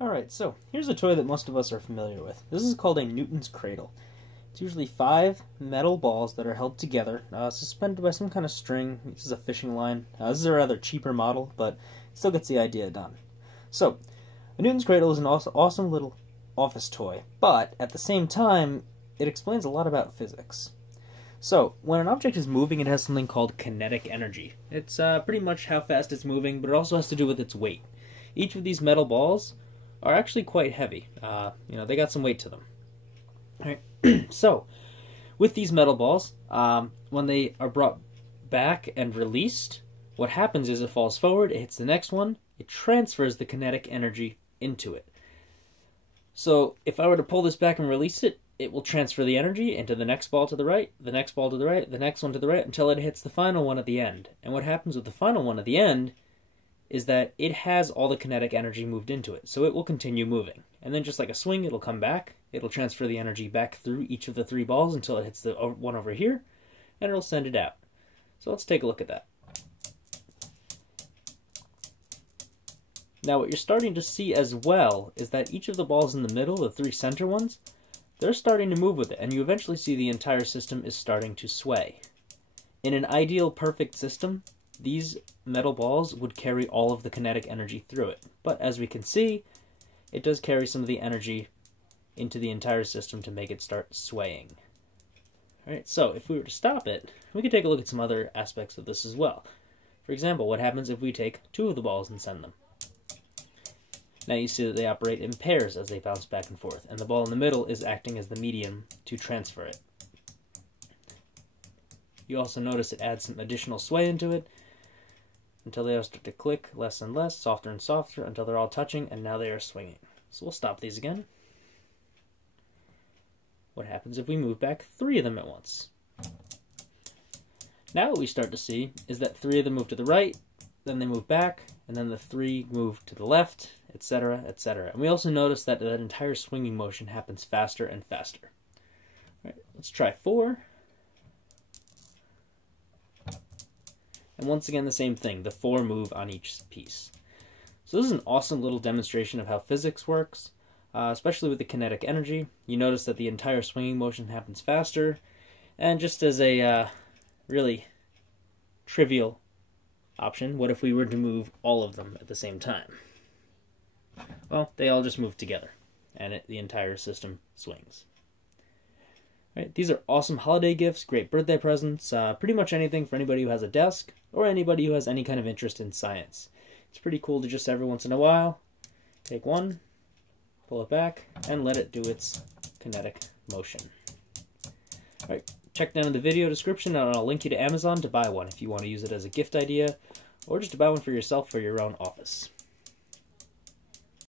Alright, so here's a toy that most of us are familiar with. This is called a Newton's Cradle. It's usually 5 metal balls that are held together, suspended by some kind of string. This is a fishing line. This is a rather cheaper model, but it still gets the idea done. So, a Newton's Cradle is an awesome little office toy, but at the same time, it explains a lot about physics. So, when an object is moving, it has something called kinetic energy. It's pretty much how fast it's moving, but it also has to do with its weight. Each of these metal balls are actually quite heavy. They got some weight to them. All right. So, with these metal balls, when they are brought back and released, what happens is it falls forward, it hits the next one, it transfers the kinetic energy into it. So, if I were to pull this back and release it, it will transfer the energy into the next ball to the right, the next ball to the right, the next one to the right, until it hits the final one at the end. And what happens with the final one at the end is that it has all the kinetic energy moved into it, so it will continue moving. And then just like a swing, it'll come back, it'll transfer the energy back through each of the 3 balls until it hits the one over here, and it'll send it out. So let's take a look at that. Now what you're starting to see as well is that each of the balls in the middle, the 3 center ones, they're starting to move with it, and you eventually see the entire system is starting to sway. In an ideal perfect system, these metal balls would carry all of the kinetic energy through it. But as we can see, it does carry some of the energy into the entire system to make it start swaying. Alright, so if we were to stop it, we could take a look at some other aspects of this as well. For example, what happens if we take 2 of the balls and send them? Now you see that they operate in pairs as they bounce back and forth, and the ball in the middle is acting as the medium to transfer it. You also notice it adds some additional sway into it, until they all start to click less and less, softer and softer, until they're all touching, and now they are swinging. So we'll stop these again. What happens if we move back 3 of them at once? Now what we start to see is that 3 of them move to the right, then they move back, and then the 3 move to the left, etc., etc. And we also notice that that entire swinging motion happens faster and faster. All right, let's try 4. And once again, the same thing. The 4 move on each piece. So this is an awesome little demonstration of how physics works, especially with the kinetic energy. You notice that the entire swinging motion happens faster. And just as a really trivial option, what if we were to move all of them at the same time? Well, they all just move together, and the entire system swings. Right, these are awesome holiday gifts, great birthday presents, pretty much anything for anybody who has a desk, or anybody who has any kind of interest in science. It's pretty cool to just every once in a while take one, pull it back, and let it do its kinetic motion. Alright, check down in the video description and I'll link you to Amazon to buy one if you want to use it as a gift idea, or just to buy one for yourself for your own office.